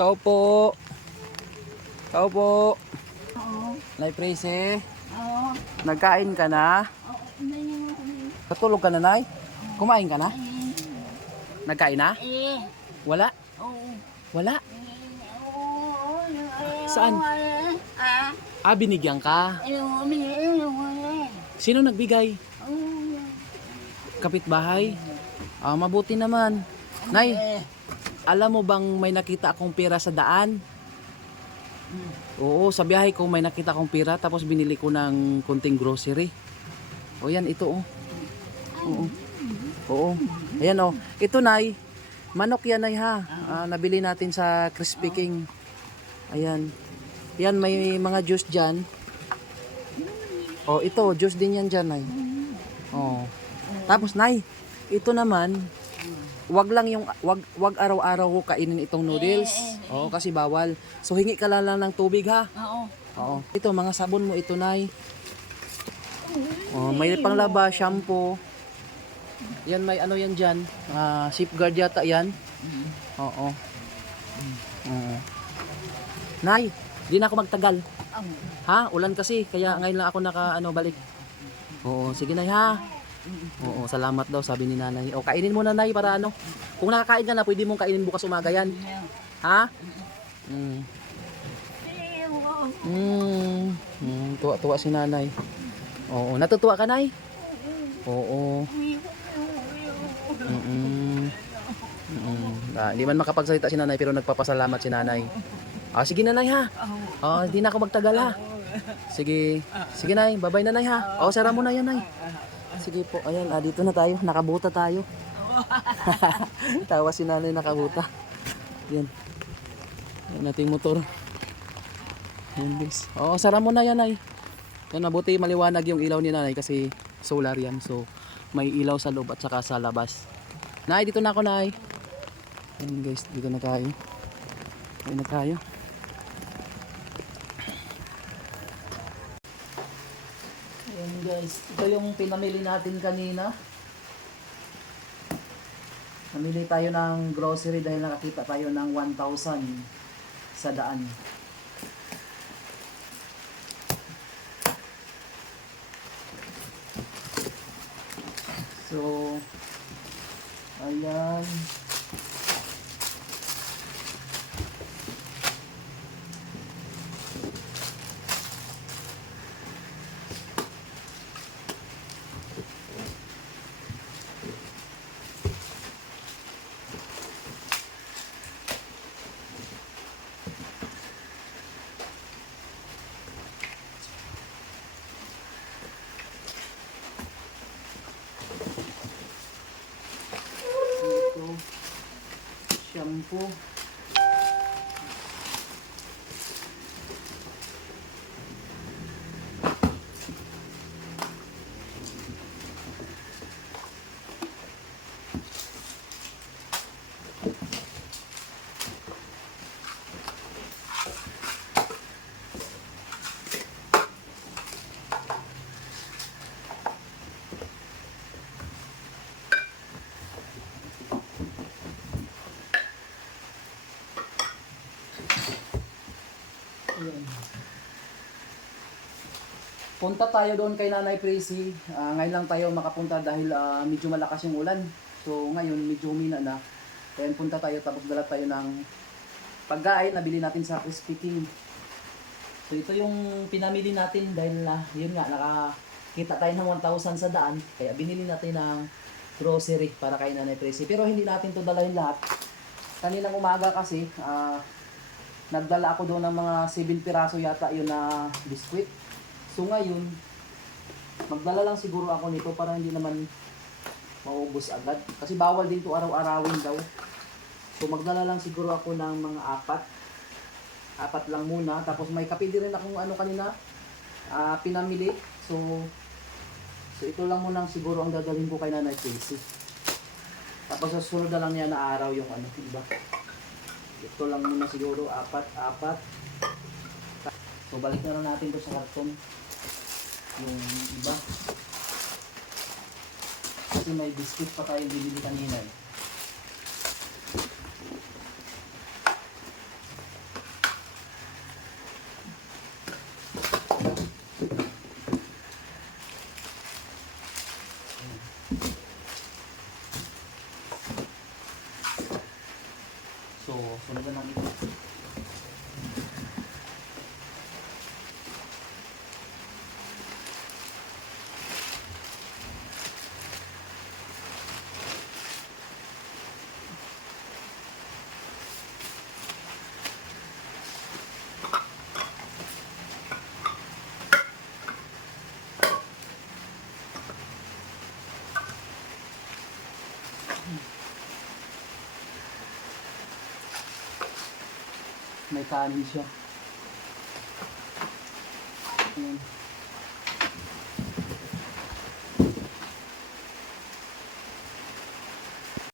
Tao po. Tao po. Oo. Nay Prese, Oo. nagkain ka na? Katulog ka na, Nay? Kumain ka na? Nagkain na? Wala? Oo. Wala? Oo. Saan? Ah, binigyan ka. Sino nagbigay? Kapitbahay? Ah, mabuti naman. Nay, alam mo bang may nakita akong pera sa daan? Oo, sa biyahe ko may nakita akong pera tapos binili ko ng konting grocery. O yan, ito oh. Oo. Oo. Ayan oh. Ito Nay, manok yan Nay ha. Ah, nabili natin sa Crispy King. Ayan. Yan, may mga juice dyan. Oh, ito, juice din yan dyan Nay. Oh. Tapos Nay, ito naman, wag araw-araw ko kainin itong noodles. Oo, kasi bawal. So hingi ka lang ng tubig ha. Oo. Oo. Ito mga sabon mo ito, Nay. Oh, may panglaba, shampoo. Yan may ano yan diyan. Safeguard yata yan. Oo. Oo. Nay, di na ako magtagal. Ha? Ulan kasi kaya ngayon lang ako balik. Oo, sige Nay ha. Oo, salamat daw sabi ni Nanay. O kainin mo na Nay para ano. Kung nakakain ka na, pwede mong kainin bukas umaga yan. Ha? Tuwa-tuwa si Nanay. Oo, natutuwa ka Nay? Oo. Hindi man makapagsalita si Nanay pero nagpapasalamat si Nanay. Ah, sige Nanay ha. Oh, hindi na ako magtagal ha. Sige. Sige Nay, bye-bye Nanay ha. Oh, sara mo na yan Nay. Sige po, ayan, dito na tayo. Nakabuta tayo. Tawa si Nanay nakabuta. Yan. Yan nating motor. Yan guys. Oo, sara mo na yan Nay. Yan, mabuti maliwanag yung ilaw ni Nanay kasi solar yan. So, may ilaw sa loob at saka sa labas. Nay, dito na ako Nay. Yan guys, dito na tayo. Dito na tayo. Yan guys, ito yung pinamili natin kanina. Namili tayo ng grocery dahil nakakita tayo ng 1,000 sa daan. So, ayan. Ito, shampoo. Ayan. Punta tayo doon kay Nanay Presi. Ngayon lang tayo makapunta dahil medyo malakas yung ulan. So ngayon medyo humina na. Kaya punta tayo tapos dala tayo ng pagkain na bili natin sa Crispy King. So ito yung pinamili natin dahil yun nga nakakita tayo ng 1,000 sa daan. Kaya binili natin ng grocery para kay Nanay Presi. Pero hindi natin to dalahin lahat. Kaninang umaga kasi nagdala ako doon ng mga 7 piraso yata yun na biskwit. So ngayon, magdala lang siguro ako nito para hindi naman maubos agad. Kasi bawal din to araw-arawin daw. So magdala lang siguro ako ng mga 4. 4 lang muna. Tapos may kape din rin akong kanina pinamili. So ito lang muna siguro ang dadalhin ko kay Nanay Casey. Tapos sa sunod na lang niya na araw yung diba? Ito lang muna siguro, 4. So balik na lang natin to sa karton. Yung iba. Kasi may biscuit pa tayong bibili kanina. So, sunod na lang ito. May kanin siya.